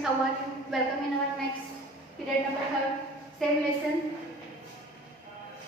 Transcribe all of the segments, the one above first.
students, how are you? Welcome in our next period number 3rd, same lesson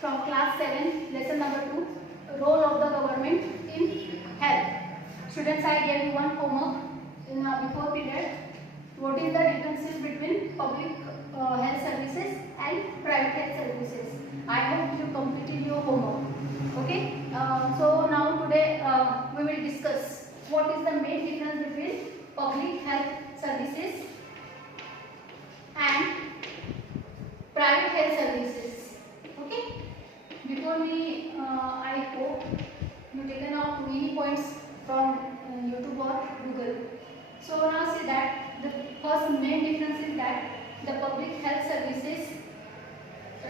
from class 7, lesson number 2, role of the government in health. Students, I gave you one homework in before period. What is the differences between public health services and private health services? I hope you completed your homework. Okay. So now today we will discuss what is the main difference between public health services and private health services. Okay. Before me, I hope you taken out many points from YouTube or Google. So now see that the first main difference is that the public health services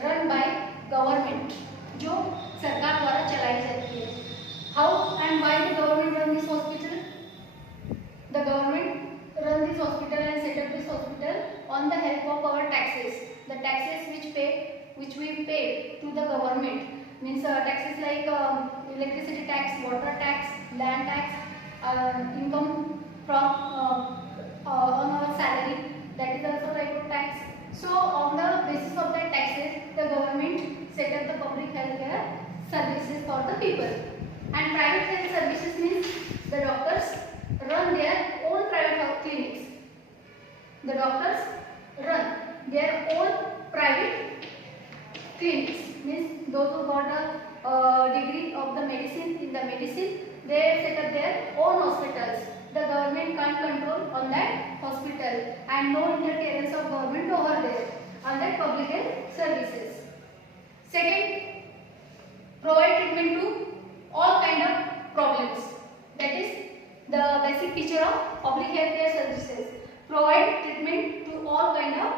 run by government, जो सरकार द्वारा चलाई जाती है. How and why the government run this hospital? The government run this hospital and set up this hospital on the help of our taxes. The taxes which we pay to the government means taxes like electricity tax, water tax, land tax, income from on our salary, that is also type of tax. So on the basis of that taxes, the government set up the public health care services for the people. And private health services means the doctors run their own private health clinics. The doctors run their own private clinics, means those who got a degree of the medicine in the medicine, they set up their own hospitals. The government can't control on that hospital and no interference of government over there on that public health services. Second, provide treatment to all kind of problems. That is the basic feature of public health care services. Provide treatment to all kind of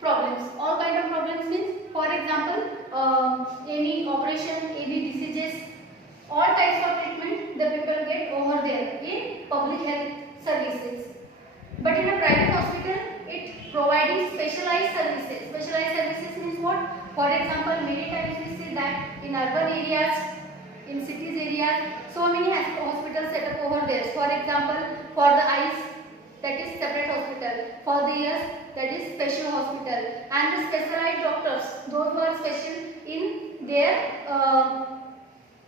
problems. All kind of problems means, for example, any operation, any diseases, all types of treatment the people get over there in public health services. But in a private hospital, it providing specialized services. Specialized services means what? For example, many times we see that in urban areas, in cities areas, so many hospitals set up over there. For example, for the eyes, that is separate hospital. For the ears, that is special hospital. And the specialized doctors, those who are special in their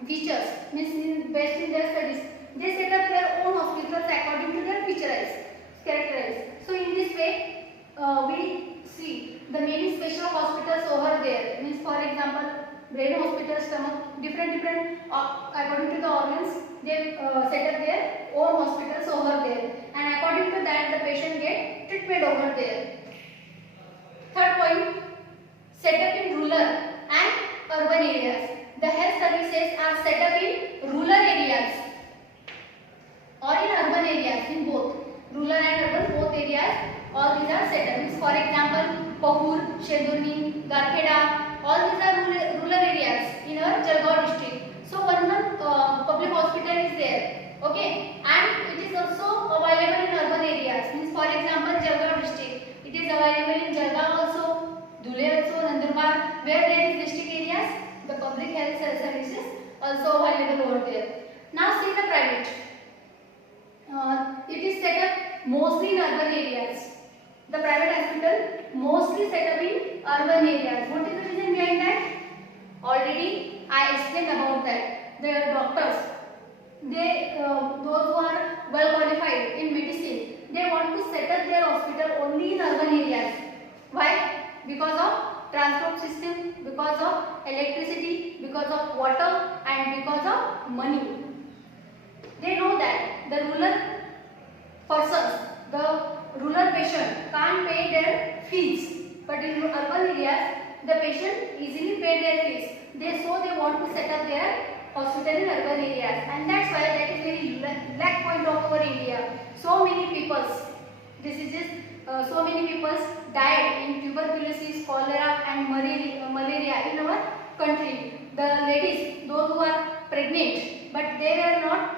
features, means based in their studies, they set up their own hospitals according to their characteristics. So in this way, we see the many special hospitals over there. Means for example, brain hospital, stomach, different according to the organs, they set up their own hospitals over there, and according to that, the patient get treatment over there. Third point, set up in rural and urban areas. The health services are set up in rural areas or in urban areas, in both rural and urban, both areas. All these are set up. For example, Pahur, Shedurni, Garkheda, all these are rural areas in our Jalgaon district. So one public hospital is there. Okay, and it is also available in urban areas. Means for example, Jalgaon district, it is available in Jalgaon also, Dhule also, Nandurbar, where there is district areas. The public health services also available over there. Now see the private. It is set up mostly in urban areas. The private hospital mostly set up in urban areas. What is the reason behind that? Already I explained about that. The doctors, those who are well qualified in medicine, they want to set up their hospital only in urban areas. Why? Because of transport system, because of electricity, because of water, and because of money. They know that the rural persons, the rural patient can't pay their fees, but in urban areas, the patient easily pay their fees. They want to set up their hospital in urban areas, and that's why that is very lack point of our India. So many people's diseases, so many people died in tuberculosis, cholera and malaria in our country. The ladies, those who are pregnant, but they were not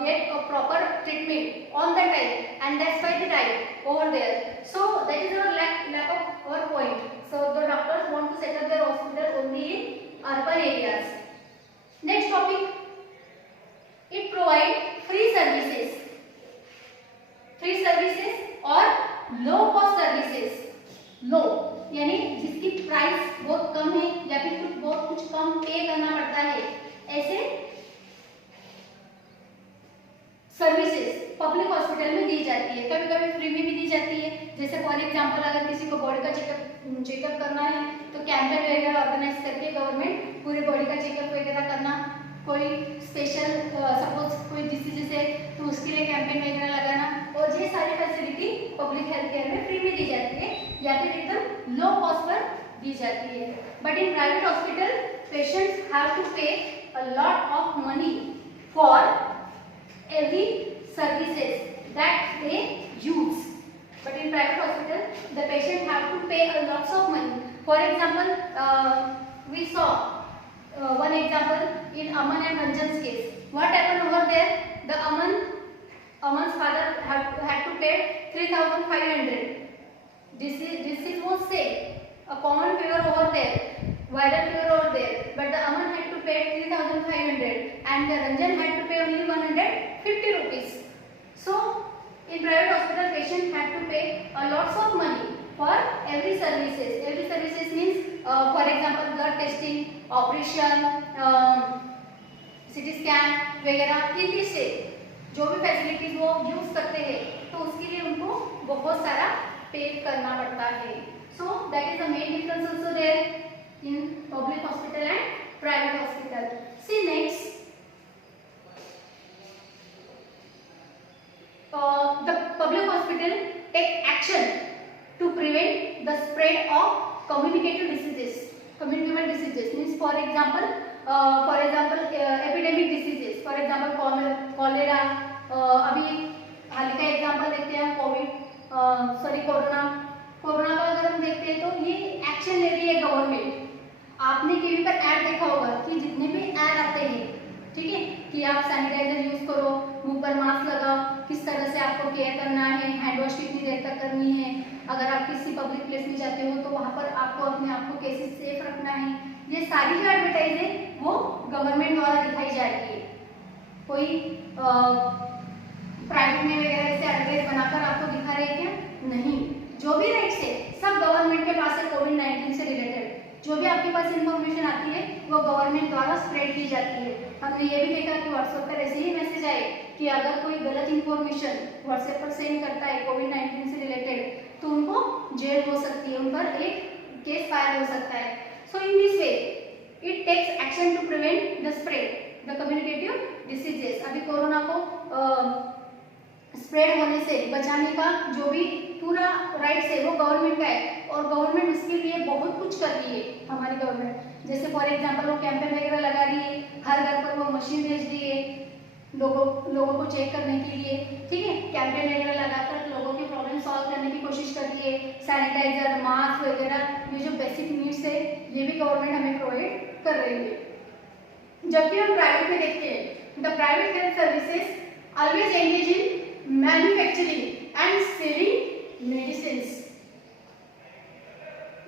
get a proper treatment on the time, and that's why they died over there. So that is our lack of our point. So the doctors want to set up their hospital only in urban areas. Next topic, it provides free services or low cost services, low यानी जिसकी प्राइस बहुत कम है या फिर कुछ कम पे करना पड़ता है, ऐसे सर्विसेज पब्लिक हॉस्पिटल में दी जाती है। कभी कभी फ्री में भी दी जाती है। जैसे फॉर एग्जांपल अगर किसी को बॉडी का चेकअप करना है तो कैंपेन वगैरह ऑर्गेनाइज करके गवर्नमेंट पूरे बॉडी का चेकअप वगैरह करना, कोई स्पेशल सपोज कोई डिसीजेस है तो उसके लिए कैंपेन वगैरह लगाना, और ये सारी फैसिलिटी पब्लिक हेल्थ केयर में फ्री में दी जाती है या फिर एकदम लो कॉस्ट पर दी जाती है। But in private hospital patients have to pay a lot of money for every services that they use. But in private hospital the patient have to pay a lots of money. For example, we saw one example in Aman and Ranjan's case. What happened over there? The Aman's father had to pay 3,500. This was say a common fever over there, viral fever over there, but the Aman had to pay 3,500 and the Ranjan had to pay only 150 rupees. So in private hospital patient had to pay a lots of money for every services. Every services means for example blood testing, operation, CT scan वगैरह, इनकी से जो भी फैसिलिटीज वो यूज करते हैं तो उसके लिए उनको बहुत सारा पे करना पड़ता है. So that is the main difference also there in public hospital and private hospital. See next, the public hospital take action to prevent the spread of communicable diseases. Communicable diseases means for example epidemic diseases, for example cholera. अभी हाल का एग्जांपल देखते हैं कोरोना का अगर हम देखते हैं तो ये एक्शन ले रही है गवर्नमेंट. आपने टीवी पर ऐड देखा होगा कि जितने भी ऐड आते हैं, ठीक है, कि आप सैनिटाइजर यूज करो, मुंह पर मास्क लगाओ, किस तरह से आपको केयर करना है, हैंड वॉश कितनी देर तक करनी है, अगर आप किसी पब्लिक प्लेस में जाते हो तो वहां पर आपको अपने आप को कैसे सेफ रखना है, ये सारी जो एडवर्टाइज है वो गवर्नमेंट द्वारा दिखाई जा रही है. कोई प्राइवेट में वगैरह ऐसे एडवर्टाइज बनाकर आपको दिखा रहे हैं क्या? नहीं. जो भी राइट्स है सब गवर्नमेंट के पास है. कोविड-19 से रिलेटेड जो भी आपके पास इन्फॉर्मेशन आती है वो गवर्नमेंट द्वारा स्प्रेड की जाती है. हमने ये भी देखा कि व्हाट्सएप पर ऐसे ही मैसेज आए कि अगर कोई गलत इन्फॉर्मेशन व्हाट्सएप पर सेंड करता है कोविड-19 से रिलेटेड तो उनको जेल हो सकती है, उन पर एक केस फाइल हो सकता है. So in this way it takes action to prevent the spread the communicative diseases. अभी कोरोना को स्प्रेड होने से बचाने का जो भी पूरा राइट्स है वो गवर्नमेंट का है और गवर्नमेंट उसके लिए बहुत कुछ कर रही है. हमारी गवर्नमेंट जैसे फॉर एग्जांपल वो कैंपेन वगैरह लगा रही है, हर घर पर वो मशीन भेज रही है लोगों को चेक करने के लिए, ठीक है, कैंपेन वगैरह लगाकर लोगों की प्रॉब्लम सॉल्व करने की कोशिश कर रही है. सैनिटाइजर, मास्क वगैरह ये जो बेसिक नीड्स है ये भी गवर्नमेंट हमें प्रोवाइड कर रही है. जबकि हम प्राइवेट में देखते हैं the private health services always engage in manufacturing and selling medicines.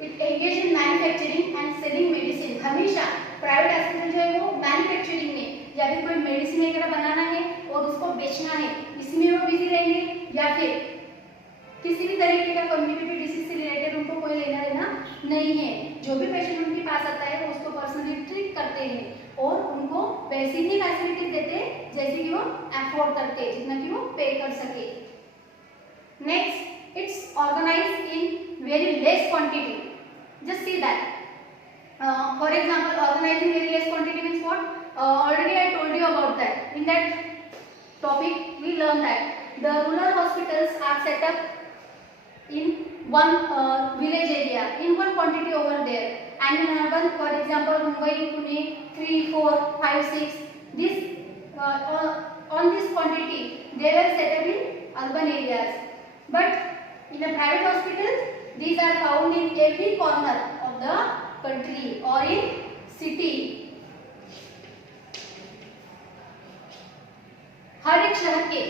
It engage in manufacturing and selling medicine. हमेशा प्राइवेट हॉस्पिटल जो है वो मैन्युफैक्चरिंग में या फिर कोई मेडिसिन वगैरह बनाना है और उसको बेचना है, इसमें वो बिजी रहेंगे, या फिर किसी भी तरीके का कम्युनिकेटिव डिसीज से रिलेटेड उनको कोई लेना देना नहीं है. जो भी पेशेंट उनके पास आता है वो उसको पर्सनली ट्रीट करते हैं और उनको वैसी ही फैसिलिटीज देते हैं जैसे कि वो अफोर्ड करते हैं, जितना कि वो पे कर सके. Next, it's organised in very less quantity. Just see that for example organising very less quantity means what? Already I told you about that. In that topic we learn that the rural hospitals are set up in one village area in one quantity over there, and in urban, for example Mumbai, Pune, 3, 4, 5, 6, this on this quantity they were set up in urban areas. But in a private hospital these are found in every corner of the country or in city. हर एक शहर के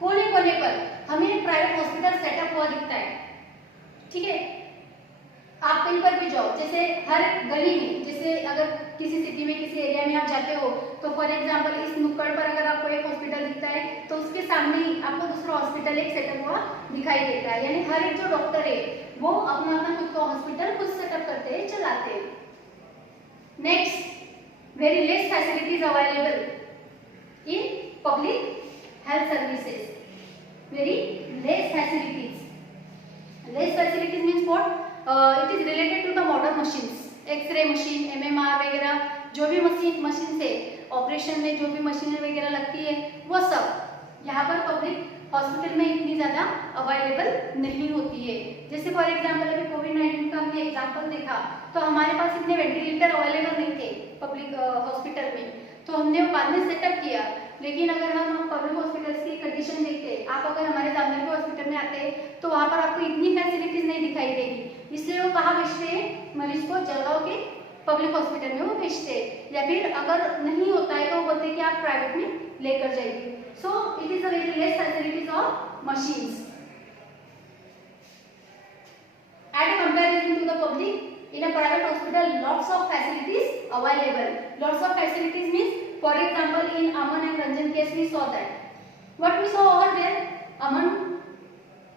कोने कोने पर हमें एक private hospital setup हुआ दिखता है, ठीक है. आप कहीं पर भी जाओ, जैसे हर गली में, जैसे अगर किसी सिटी में किसी एरिया में आप जाते हो तो फॉर एग्जांपल इस नुक्कड़ पर अगर आपको एक हॉस्पिटल दिखता है तो उसके सामने ही आपको दूसरा हॉस्पिटल एक सेटअप हुआ दिखाई देता है, यानी हर एक जो डॉक्टर है वो अपना अपना खुद का हॉस्पिटल खुद सेटअप करते हैं, चलाते हैं। Next, very less facilities available in public health services. Very less facilities. Less facilities means what? It is related to the modern machines. X-ray machine, MMR वगैरह जो भी मशीन से ऑपरेशन में जो भी मशीनें वगैरह लगती है वो सब यहाँ पर पब्लिक हॉस्पिटल में इतनी ज़्यादा अवेलेबल नहीं होती है। जैसे फॉर एग्जांपल अभी कोविड-19 का हमने एग्जांपल देखा तो हमारे पास इतने वेंटिलेटर अवेलेबल नहीं थे पब्लिक हॉस्पिटल में, तो हमने वो बाद में सेटअप किया। लेकिन अगर हम पब्लिक हॉस्पिटल्स की कंडीशन देखते, आप अगर हमारे जामनगर हॉस्पिटल में आते तो वहाँ पर आपको इतनी फैसिलिटीज नहीं दिखाई देगी, इसलिए वो कहाँ भेजते हैं, मरीज को जलगांव के पब्लिक हॉस्पिटल में वो भेजते हैं, या फिर अगर नहीं होता है तो वो बोलते हैं कि आप प्राइवेट में लेकर जाइए। So it is a very less facilities of machines at a comparison to the public. In a private hospital, lots of facilities available. Lots of facilities means, for example, in Aman and Ranjan case, we saw that. What we saw over there, Aman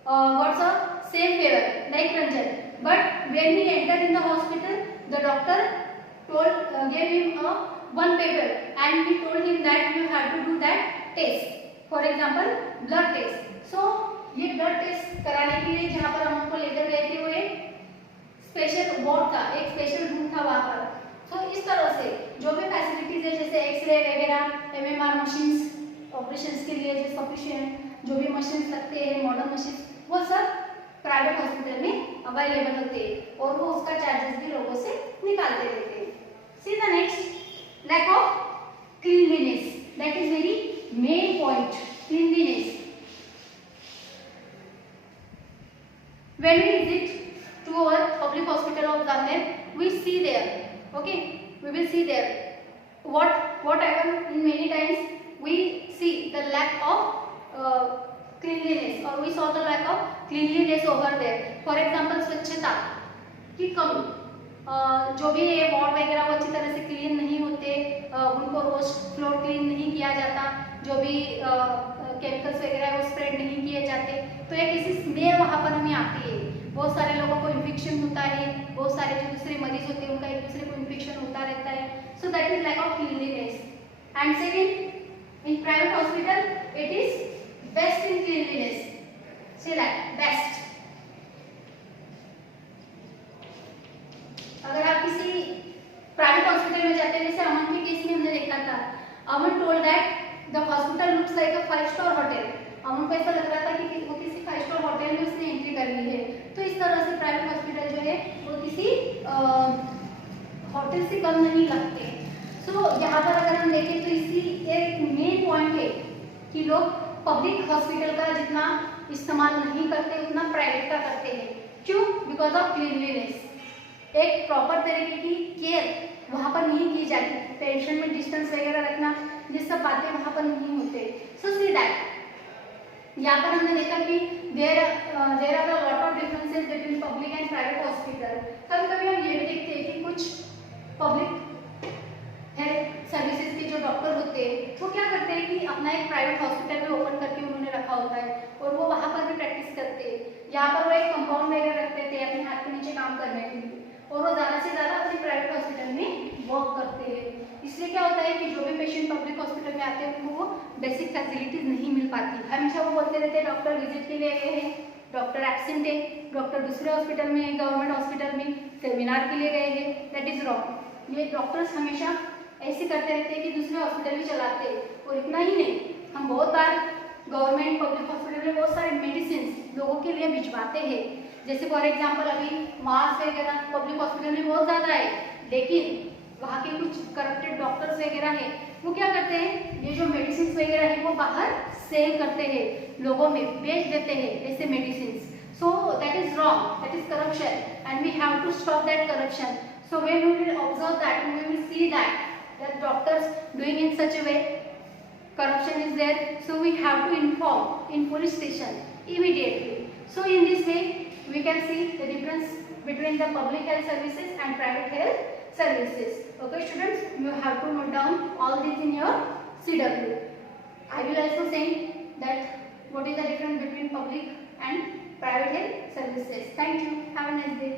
got a same favor like Ranjan, but when he entered in the hospital, the doctor gave him one paper and he told him that you have to do that test. For example, blood test. So ये blood test कराने के लिए जहाँ पर अमन को लेकर गए थे वो एक स्पेशल वार्ड था, एक स्पेशल रूम था वहाँ पर। तो इस तरह से जो भी फैसिलिटीज है जैसे एक्सरे वगैरह, एमएमआर मशीन्स ऑपरेशंस के लिए जो सफिशिएंट जो भी मशीन्स लगते हैं मॉडर्न मशीन्स, वो सब प्राइवेट हॉस्पिटल में अवेलेबल होते हैं और वो उसका चार्जेस भी लोगों से निकालते रहते हैं। See the next, lack of cleanliness, that is very main point, cleanliness. When we visit to our public hospital of Jamner, we see there, okay, we will see there what happen in many times we see the lack of cleanliness, or we saw the lack of cleanliness over there. For example, स्वच्छता की कमी, जो भी ये वार्ड वगैरह वो अच्छी तरह से क्लीन नहीं होते, उनको रोज फ्लोर क्लीन नहीं किया जाता, जो भी केमिकल्स वगैरह वो स्प्रेड नहीं किए जाते, तो एक ऐसी स्मेल वहाँ पर हमें आती है, बहुत सारे लोगों को इन्फेक्शन होता है, बहुत सारे जो दूसरे मरीज होते हैं उनका एक दूसरे को इन्फेक्शन होता रहता है। So that is lack of cleanliness. And second, in private hospital it is best in cleanliness, say that best. अगर आप किसी प्राइवेट हॉस्पिटल में जाते हैं, जैसे अमन के केस में हमने देखा था, Aman told that the hospital looks like a five star hotel. Aman को ऐसा लग रहा था कि वो किसी 5-स्टार होटल में उसने एंट्री कर ली है। तो इस तरह से प्राइवेट हॉस्पिटल जो है वो किसी होटल से कम नहीं लगते। सो यहाँ पर अगर हम देखें तो इसी एक मेन पॉइंट है कि लोग पब्लिक हॉस्पिटल का जितना इस्तेमाल नहीं करते उतना प्राइवेट का करते हैं। क्यों? Because of cleanliness. एक प्रॉपर तरीके की केयर वहाँ पर नहीं की जाती, पेशेंट में डिस्टेंस वगैरह रखना, ये सब बातें वहाँ पर नहीं होते। सो सी दैट यहाँ पर हमने देखा कि there are a lot of differences between public and private hospital. कभी कभी हम ये भी देखते हैं कि कुछ पब्लिक हेल्थ सर्विसेज के जो डॉक्टर होते हैं वो क्या करते हैं कि अपना एक प्राइवेट हॉस्पिटल में ओपन करके उन्होंने रखा होता है और वो वहाँ पर भी प्रैक्टिस करते हैं। यहाँ पर वो एक कंपाउंड वगैरह रखते थे अपने हाथ के नीचे काम करने के लिए, और वो ज़्यादा से ज़्यादा अपने प्राइवेट हॉस्पिटल में वर्क करते हैं। इसलिए क्या होता है कि जो भी पेशेंट पब्लिक हॉस्पिटल में आते हैं उनको वो बेसिक फैसिलिटीज नहीं मिल पाती। हमेशा वो बोलते रहते हैं डॉक्टर विजिट के लिए गए हैं, डॉक्टर एब्सेंट है, डॉक्टर दूसरे हॉस्पिटल में, गवर्नमेंट हॉस्पिटल में सेमिनार के लिए गए हैं। That is wrong. ये डॉक्टर्स हमेशा ऐसे करते रहते हैं कि दूसरे हॉस्पिटल भी चलाते हैं। और इतना ही नहीं, हम बहुत बार गवर्नमेंट पब्लिक हॉस्पिटल में बहुत सारे मेडिसिन लोगों के लिए भिजवाते हैं। जैसे फॉर एग्जाम्पल अभी मास्क वगैरह पब्लिक हॉस्पिटल में बहुत ज़्यादा है, लेकिन वहाँ के कुछ करप्टेड डॉक्टर्स वगैरह हैं, वो क्या करते हैं, ये जो मेडिसिन वगैरह है वो बाहर सेल करते हैं, लोगों में बेच देते हैं ऐसे medicine. So that is wrong, that is corruption, and we have to stop that corruption. So when we will observe that, we will see that doctors doing in such a way corruption is there, so we have to inform in police station immediately. So in this way we can see the difference between the public health services and private health services. Okay students, you have to note down all these in your CW. I will also say that what is the difference between public and private health services. Thank you. Have a nice day.